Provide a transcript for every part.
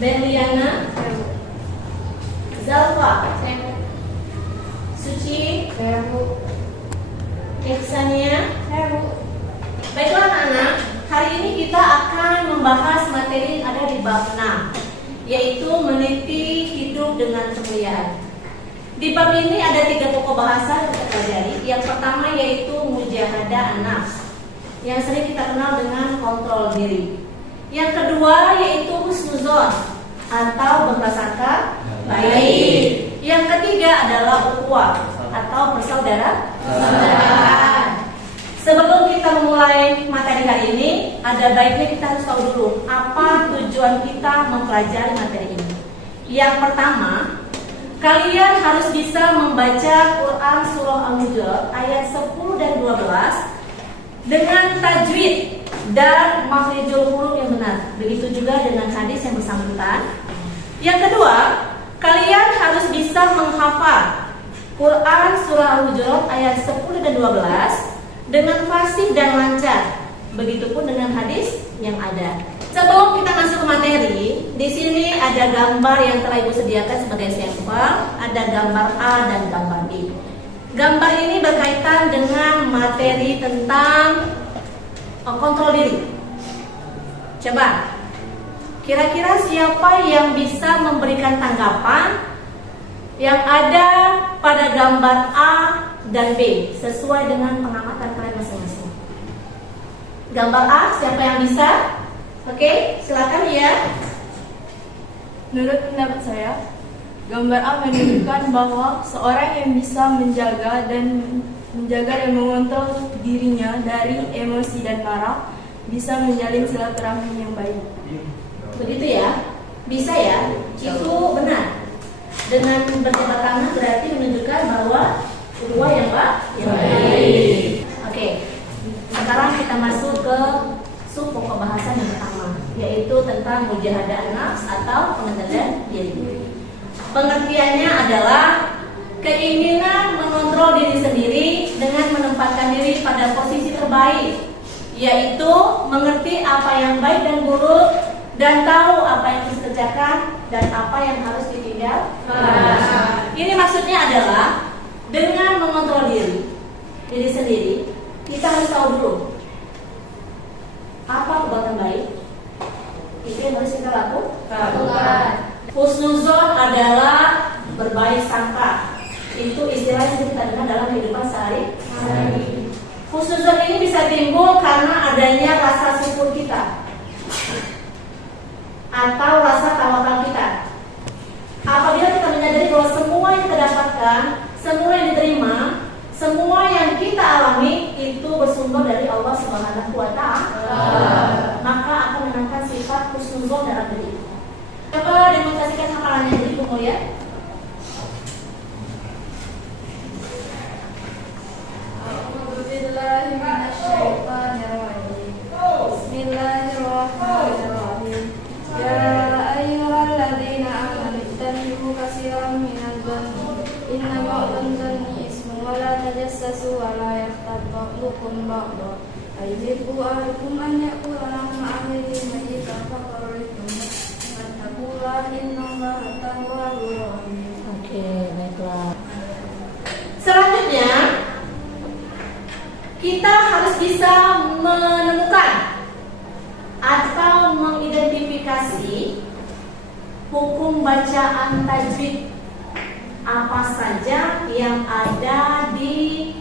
Berliana, Zalfa, Suci, Ihsania. Baiklah anak-anak, hari ini kita akan membahas materi yang ada di bab 6, yaitu meniti hidup dengan kemuliaan. Di bab ini ada 3 pokok bahasa yang kita pelajari. Yang pertama yaitu mujahadah an-nafs, yang sering kita kenal dengan kontrol diri. Yang kedua yaitu husnuzon atau berprasangka baik. Yang ketiga adalah ukhuwah atau persaudaraan. Sebelum kita memulai materi hari ini, ada baiknya kita harus tahu dulu apa tujuan kita mempelajari materi ini. Yang pertama, kalian harus bisa membaca Quran Surah Al-Hujurat ayat 10 dan 12 dengan tajwid dan makhrijul huruf yang benar. Begitu juga dengan hadis yang bersangkutan. Yang kedua, kalian harus bisa menghafal Quran Surah Al-Hujurat ayat 10 dan 12 dengan fasih dan lancar. Begitupun dengan hadis yang ada. Sebelum kita masuk ke materi, di sini ada gambar yang telah Ibu sediakan sebagai sampel. Ada gambar A dan gambar B. Gambar ini berkaitan dengan materi tentang kontrol diri. Coba, kira-kira siapa yang bisa memberikan tanggapan yang ada pada gambar A dan B sesuai dengan pengamatan kalian masing-masing? Gambar A, siapa yang bisa? Oke, silakan ya. Menurut pendapat saya, gambar A menunjukkan bahwa seorang yang bisa menjaga dan mengontrol dirinya dari emosi dan marah bisa menjalin silaturahmi yang baik. Begitu ya? Bisa ya? Itu benar. Dengan berjabat tangan berarti menunjukkan bahwa kedua yang baik. Oke. Sekarang kita masuk ke sub pokok bahasan yang pertama, yaitu tentang mujahadah an-nafs atau pengendalian diri. Pengertiannya adalah keinginan mengontrol diri sendiri dengan menempatkan diri pada posisi terbaik, yaitu mengerti apa yang baik dan buruk dan tahu apa yang harus dikerjakan dan apa yang harus ditinggalkan. Ini maksudnya adalah dengan mengontrol diri sendiri, kita harus tahu dulu apa perbuatan baik itu yang harus kita lakukan. Husnuzon adalah berbaik sangka. Itu istilah yang kita dengar dalam kehidupan sehari-hari. Husnuzon ini bisa timbul karena adanya rasa syukur kita atau rasa tawakal kita. Apabila kita menyadari bahwa semua yang kita dapatkan, semua yang diterima, semua yang kita alami itu bersumber dari Allah Subhanahu wa Ta'ala, maka akan menangkan sifat husnuzon dalam diri. Coba demonstrasikan hafalannya jadi Bu ya. Bismillahirrahmanirrahim. Ya ayyuhalladzina amanu ittabi'u katsiran minadh dhanni inna ba'dhan dhanni ismun wa la tajassasu wa la yaghtab ba'dukum ba'dhan ayuhibbu ahadukum an ya'kula lahma akhihi mayyitan fakarihtum wattaqullaha innallaha tawwabur rahim. Oke, baiklah. Selanjutnya kita harus bisa menemukan atau mengidentifikasi hukum bacaan tajwid apa saja yang ada di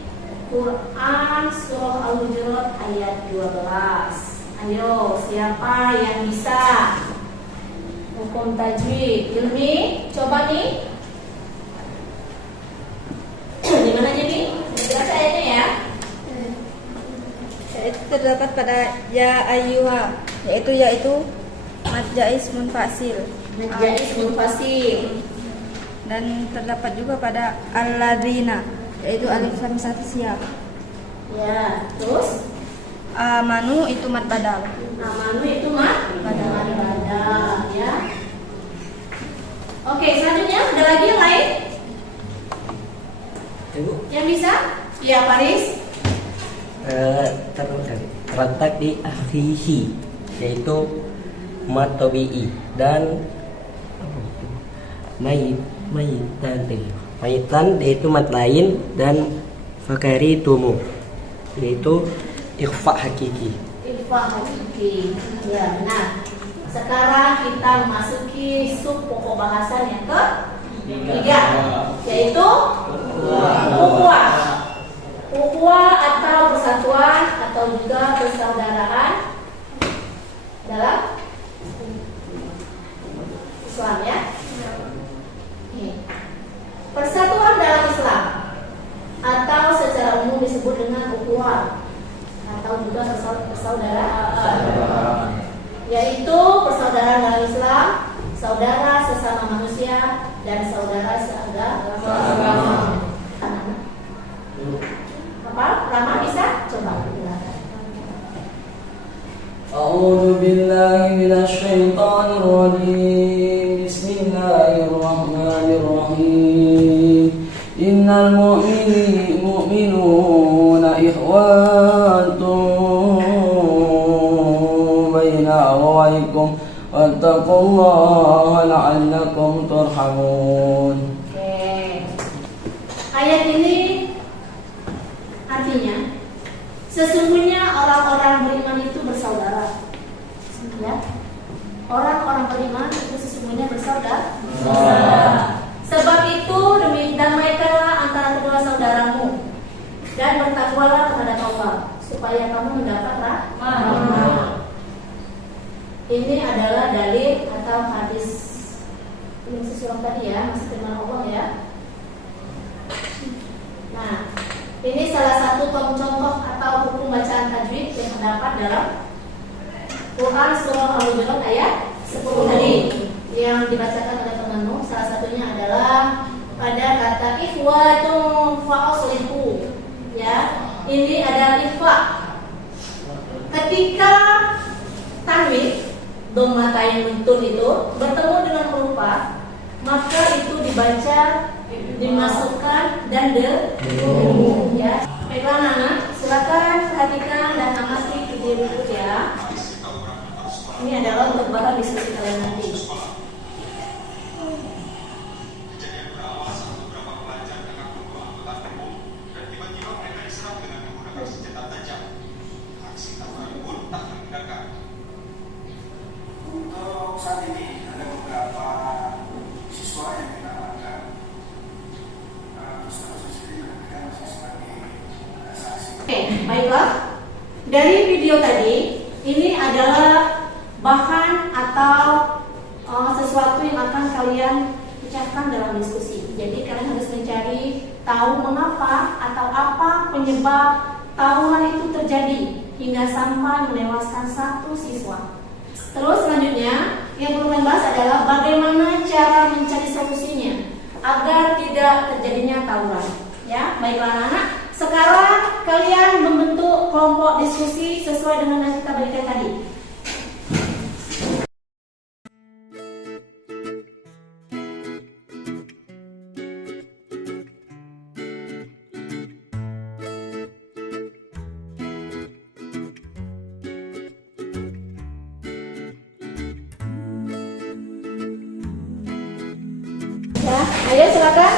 Quran Surah Al-Hujurat ayat 12. Ayo, siapa yang bisa hukum tajwid? Ilmi, coba nih. Gimana nih? Jelas ayatnya ya. Itu terdapat pada ya ayyuha, yaitu mad jaiz munfasil. Menjadi munfasil. Dan terdapat juga pada alladzina, yaitu alif lam satu siap. Ya, terus Amanu itu mad badal. amanu itu mad badal ya. Oke, selanjutnya ada lagi yang lain? Ibu, Yang bisa? Ya, Paris. terletak di akhihi, yaitu mat tabi'i dan mayitan yaitu mat lain, dan fakari tumu yaitu ikhfa hakiki. Ikhfa hakiki. Ya, nah. Sekarang kita memasuki sub pokok bahasan yang ketiga, yaitu ukhuwah. Ukhuwah atau persatuan atau juga persaudaraan dalam Islam, ya. Persatuan dalam Islam atau secara umum disebut dengan ukhuwah atau juga persaudaraan, yaitu persaudaraan dalam Islam, saudara sesama manusia dan saudara seagama. Apa? Rama bisa? Coba. A'udzu billahi minasy syaithanir rajim. Bismillahirrahmanirrahim. Innal mu'minuna ikhwatun baina akhawaykum wattaqullaha la'allakum turhamun. Oke. Ayat ini artinya sesungguhnya orang-orang beriman itu bersaudara. Ya. Orang-orang beriman itu sesungguhnya bersaudara. Sebab itu damaikanlah antara kedua saudaramu dan bertakwalah kepada Allah supaya kamu mendapat rahmat. Ini adalah dalil atau hadis yang sesuai tadi, ya, masih firman Allah, ya. Nah, ini salah satu contoh atau hukum bacaan tajwid yang terdapat dalam Quran surah Al-Hujurat ayat 10 tadi yang dibacakan oleh temanmu. Salah satunya adalah pada kata ikhwatun fa'aslihu, ya. Ini ada ikhwa. Ketika tanwin domatain nuntun itu bertemu dengan huruf, maka itu dibaca, dimasukkan dan ya. Baiklah anak, silakan perhatikan dan amati video berikut, ya. Ini adalah untuk bahan diskusi kalian nanti. Untuk saat ini ada beberapa siswa yang kita akan siswa masih sebagai saksi. Oke, baiklah. Dari video tadi, ini adalah bahan atau sesuatu yang akan kalian pecahkan dalam diskusi. Jadi kalian harus mencari tahu mengapa atau apa penyebab tawuran itu terjadi hingga sampai menewaskan satu siswa. Terus selanjutnya yang perlu kalian bahas adalah bagaimana cara mencari solusinya agar tidak terjadinya tawuran. Ya, baiklah anak-anak. Sekarang kalian membentuk kelompok diskusi sesuai dengan yang kita berikan tadi. Ya, ayo silakan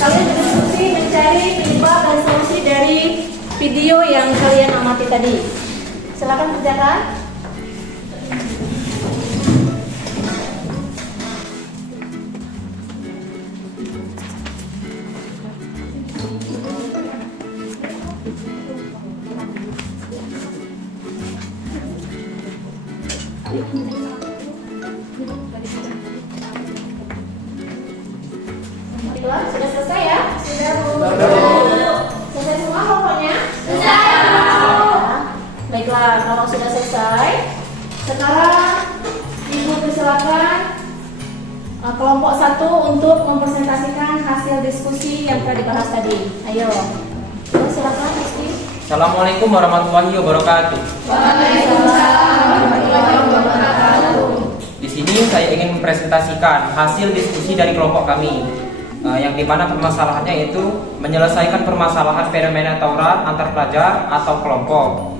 kalian berdiskusi mencari penyebab dan solusi dari video yang kalian amati tadi. Silakan kerjakan. Sudah selesai, ya? Sudah selesai semua pokoknya? Sudah. Baiklah, kalau sudah selesai, sekarang Ibu persilakan kelompok 1 untuk mempresentasikan hasil diskusi yang telah dibahas tadi. Ayo, silakan Rizky. Assalamualaikum warahmatullahi wabarakatuh. Waalaikumsalam warahmatullahi wabarakatuh. Di sini saya ingin mempresentasikan hasil diskusi dari kelompok kami, yang dimana permasalahannya yaitu menyelesaikan permasalahan fenomena tawuran antar pelajar atau kelompok.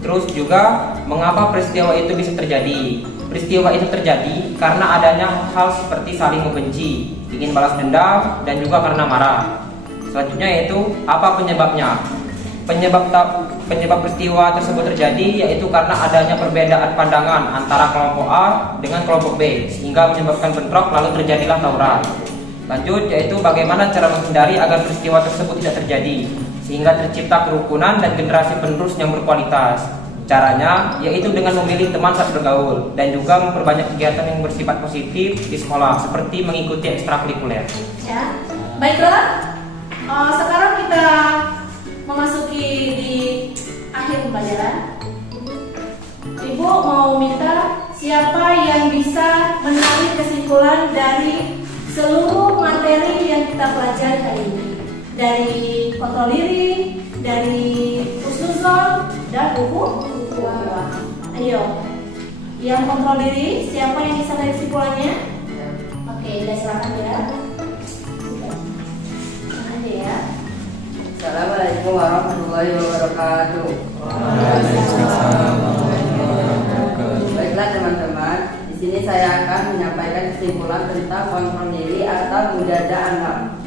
Terus juga mengapa peristiwa itu bisa terjadi. peristiwa itu terjadi karena adanya hal seperti saling membenci, ingin balas dendam, dan juga karena marah. Selanjutnya yaitu apa penyebabnya? Penyebab peristiwa tersebut terjadi yaitu karena adanya perbedaan pandangan antara kelompok A dengan kelompok B sehingga menyebabkan bentrok lalu terjadilah tawuran. Lanjut yaitu bagaimana cara menghindari agar peristiwa tersebut tidak terjadi sehingga tercipta kerukunan dan generasi penerus yang berkualitas. Caranya yaitu dengan memilih teman saat bergaul dan juga memperbanyak kegiatan yang bersifat positif di sekolah seperti mengikuti ekstrakurikuler. Ya, baiklah. Sekarang kita memasuki di akhir pembelajaran. Ibu mau minta siapa yang bisa menarik kesimpulan dari seluruh materi yang kita pelajari hari ini, dari kontrol diri, dari husnuzon dan ukhuwah. Ayo, yang kontrol diri, siapa yang bisa menarik kesimpulannya? Oke, silakan ya. Aja ya. Assalamualaikum warahmatullahi wabarakatuh. Baiklah teman-teman, di sini saya akan menyampaikan kesimpulan tentang kontrol diri atau mujahadah an-nafs.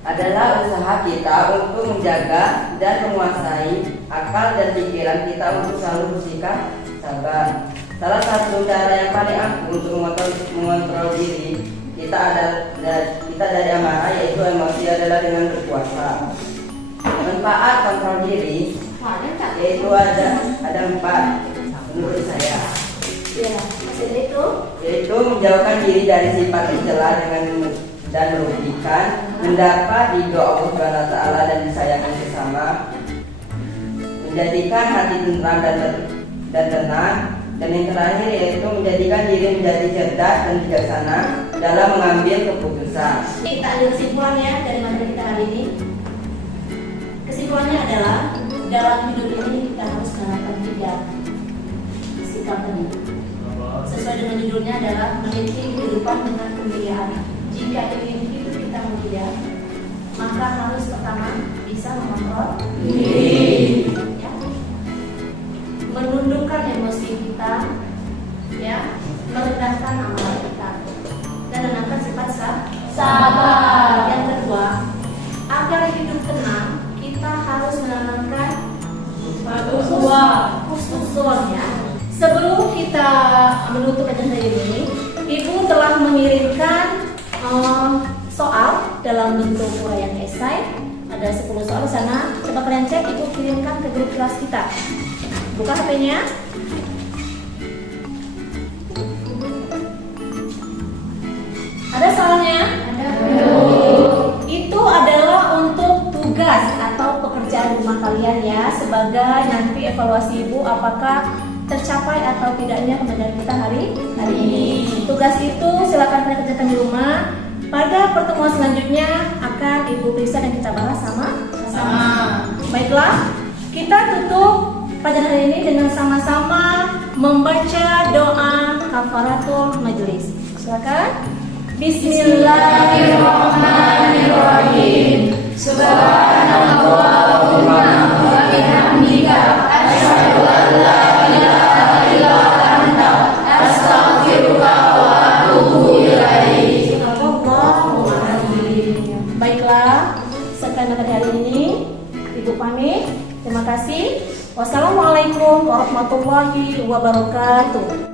Adalah usaha kita untuk menjaga dan menguasai akal dan pikiran kita untuk selalu bersikap sabar. Salah satu cara yang paling ampuh untuk mengontrol diri kita dari amarah yaitu emosi adalah dengan berpuasa. Manfaat kontrol diri yaitu ada 4 menurut saya. Ya, Yaitu menjauhkan diri dari sifat tercela dan merugikan, mendapat ridho Allah SWT dan disayangkan sesama, menjadikan hati tentram dan tenang, dan yang terakhir yaitu menjadikan diri menjadi cerdas dan bijaksana dalam mengambil keputusan. Kita ambil kesimpulannya dari materi kita hari ini. Kesimpulannya adalah dalam hidup ini kita harus menerapkan 3 sikap tadi. Sesuai dengan judulnya adalah meniti kehidupan dengan kemuliaan. Jika ingin hidup kita mulia, maka harus pertama bisa mengontrol diri, ya. Menundukkan emosi kita, ya, merendahkan amal kita, dan menanamkan sifat sabar. Yang kedua, agar hidup tenang, kita harus menanamkan husnuzon, ya. Sebelum kita menutup acara ini, Ibu telah mengirimkan soal dalam bentuk uraian esai. Ada 10 soal di sana. Coba kalian cek, Ibu kirimkan ke grup kelas kita. Buka HP-nya. Ada soalnya? Ada. Itu adalah untuk tugas atau pekerjaan rumah kalian ya, sebagai nanti evaluasi Ibu apakah tercapai atau tidaknya kemenangan kita hari ini. Tugas itu silakan kalian kerjakan di rumah. Pada pertemuan selanjutnya akan Ibu periksa dan kita bahas sama. Baiklah, kita tutup pelajaran hari ini dengan sama-sama membaca doa kafaratul majelis. Silakan. Bismillahirrahmanirrahim. Subhanallahumma wa bihamdika asyhadu an la ilaha illa anta astaghfiruka wa atubu ilaik. Baiklah, sekian materi hari ini. Ibu pamit. Terima kasih. Wassalamualaikum warahmatullahi wabarakatuh.